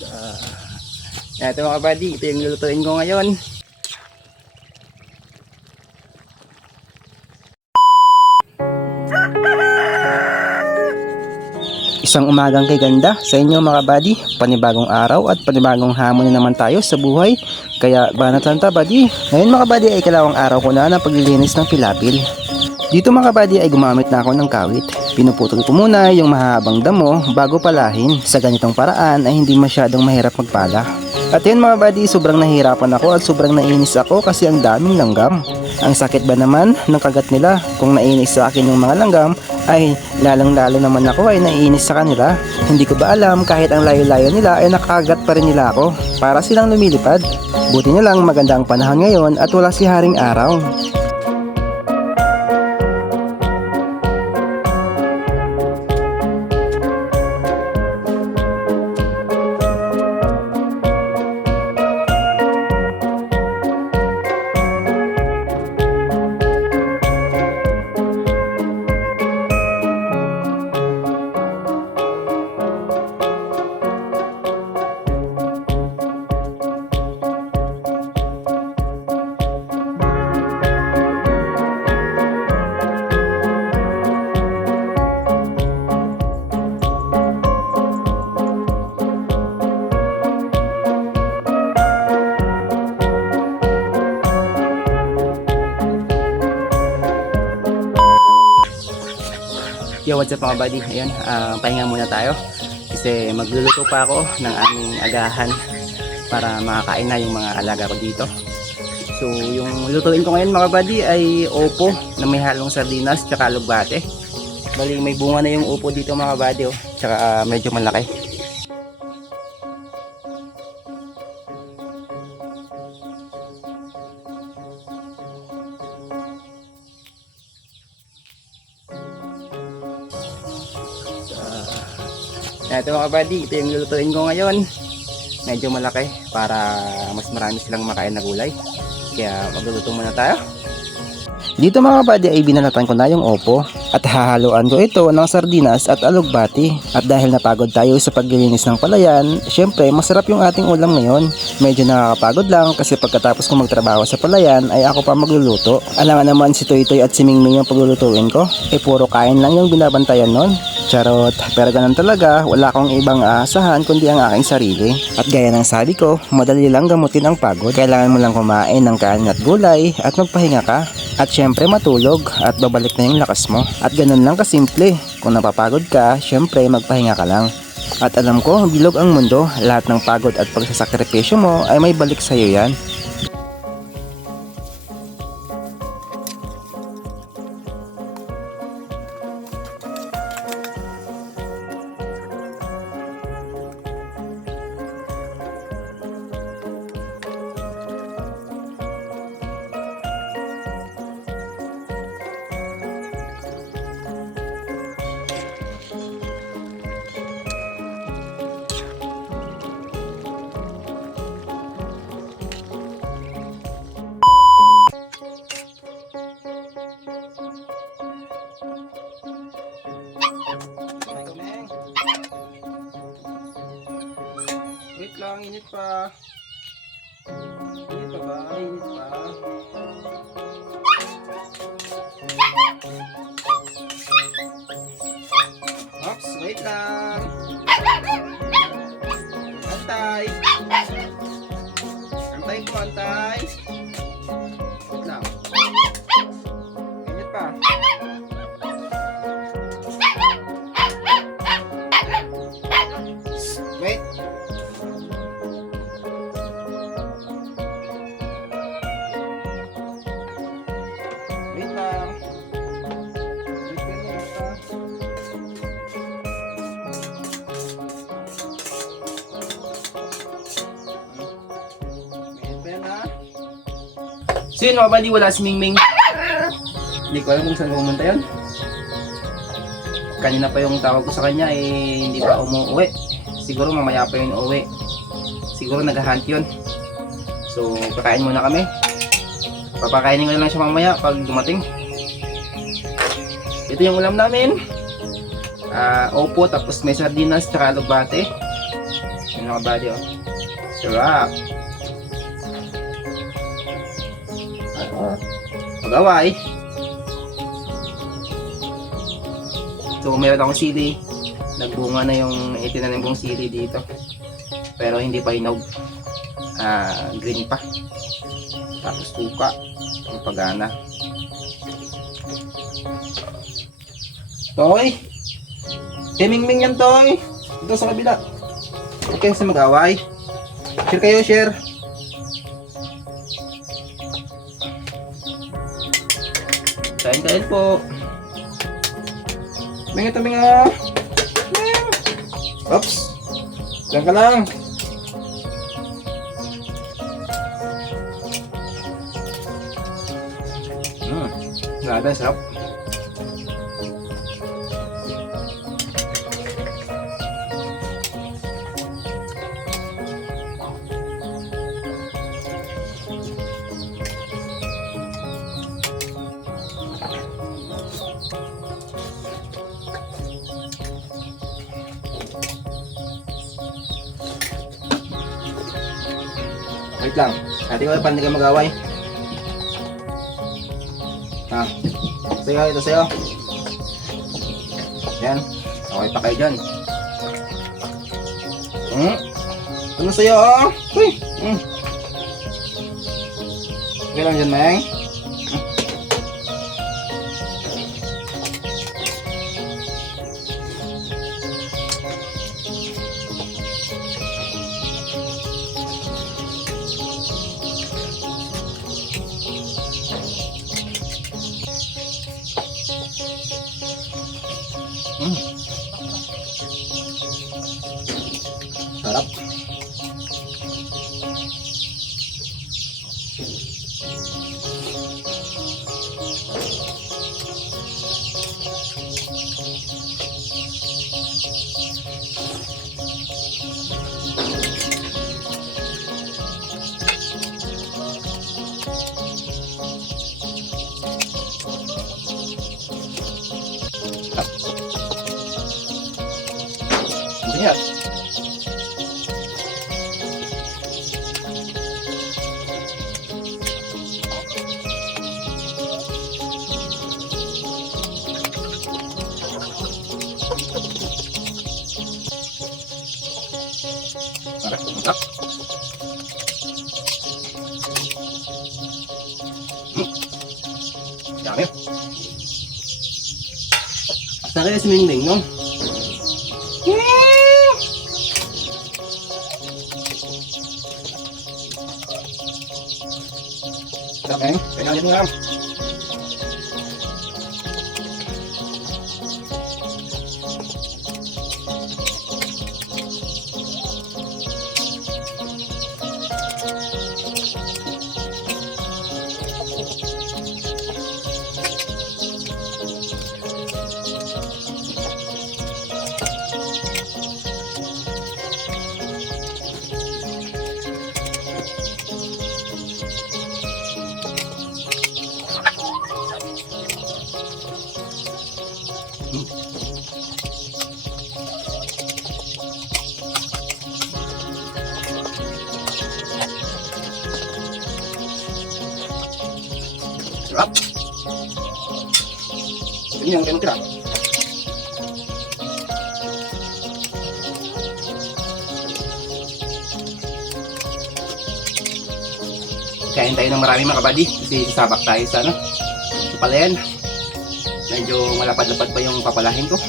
Uh, ito mga buddy, ito yung lulutuin ko ngayon. Isang umagang kay ganda sa inyo mga buddy. Panibagong araw at panibagong hamon na naman tayo sa buhay. Kaya banat lang ta buddy. Ngayon mga buddy ay kalawang araw ko na ng paglilinis ng pilapil. Dito mga buddy ay gumamit na ako ng kawit. Pinuputol ko muna yung mahabang damo bago palahin. Sa ganitong paraan ay hindi masyadong mahirap magpala. At yun mga buddy, sobrang nahihirapan ako at sobrang nainis ako kasi ang daming langgam. Ang sakit ba naman ng kagat nila? Kung nainis sa akin yung mga langgam, ay lalang lalo naman ako ay naiinis sa kanila. Hindi ko ba alam kahit ang layo-layo nila ay nakagat pa rin nila ako para silang lumilipad. Buti na lang maganda ang panahon ngayon at wala si Haring Araw. Yo, what's up mga buddy? Ayan, ah, pahinga muna tayo. Kasi magluluto pa ako ng aming agahan para makakain na yung mga alaga ko dito. So, yung lutuin ko ngayon mga buddy ay opo na may halong sardinas tsaka alugbate. Bali, may bunga na yung opo dito mga buddy oh. Tsaka ah, medyo malaki. Ito mga buddy, ito yung lulutuin ko ngayon. Medyo malaki para mas marami silang makain na gulay. Kaya magluluto muna tayo. Dito mga buddy ay binalatan ko na yung opo at hahaluan ko ito ng sardinas at alugbati. At dahil napagod tayo sa paglilinis ng palayan, syempre masarap yung ating ulam ngayon. Medyo nakakapagod lang kasi pagkatapos ko magtrabaho sa palayan ay ako pa magluluto. Alam nga naman si Toy Toy at si Mingming yung paglulutuin ko. Eh puro kain lang yung binabantayan nun. Charot, pero ganun talaga, wala akong ibang aasahan kundi ang aking sarili. At gaya ng sabi ko, madali lang gamutin ang pagod. Kailangan mo lang kumain ng kanin at gulay at magpahinga ka. At syempre matulog at babalik na yung lakas mo. At ganun lang kasimple. Kung napapagod ka, syempre magpahinga ka lang. At alam ko, bilog ang mundo, lahat ng pagod at pagsasakripisyo mo ay may balik sa'yo yan. Lang, init pa. Init pa ba? Init pa. So yun mga wala si Mingming. Hindi ko alam kung saan pumunta yun. Kanina pa yung tawag ko sa kanya eh hindi pa umuwi. Siguro mamaya pa yun uuwi. Siguro naghahunt yun. So kakain muna kami. Papakainin ko lang siya mamaya pag dumating. Ito yung ulam namin. Ah, opo, tapos may sardinas tsaka alugbate. Yan mga buddy, oh. Sarap. Mag-away. So, meron akong sili. Nagbunga na yung itinanim kong sili dito. Pero hindi pa hinog. Ah, green pa. Tapos tuka. Ang pagana. Toy! Timingming yan, Toy! Ito sa kabila. Okay, sa mag-away. Share kayo, share. Kain-kain po. Minga to minga. Minga. Oops. Diyan ka lang. Hmm. Grabe, sarap. Wait lang. Ate ko, paano ka mag-away? Ha? Sa'yo, ito sa'yo. Yan. Okay pa kayo dyan. Hmm? Ano sa'yo, oh? Uy! Hmm. Okay lang dyan, Meng. Mm. Ano yan? Sarap, sarap. Hmm. Dami. Saan kaya si Mingming, no? Okay, kaya mo nga. Sarap. Ini yang kena Kain tayo ng marami mga kabady kasi sasabak tayo sa ano, sa palayan. Medyo malapad-lapad pa yung papalahin ko.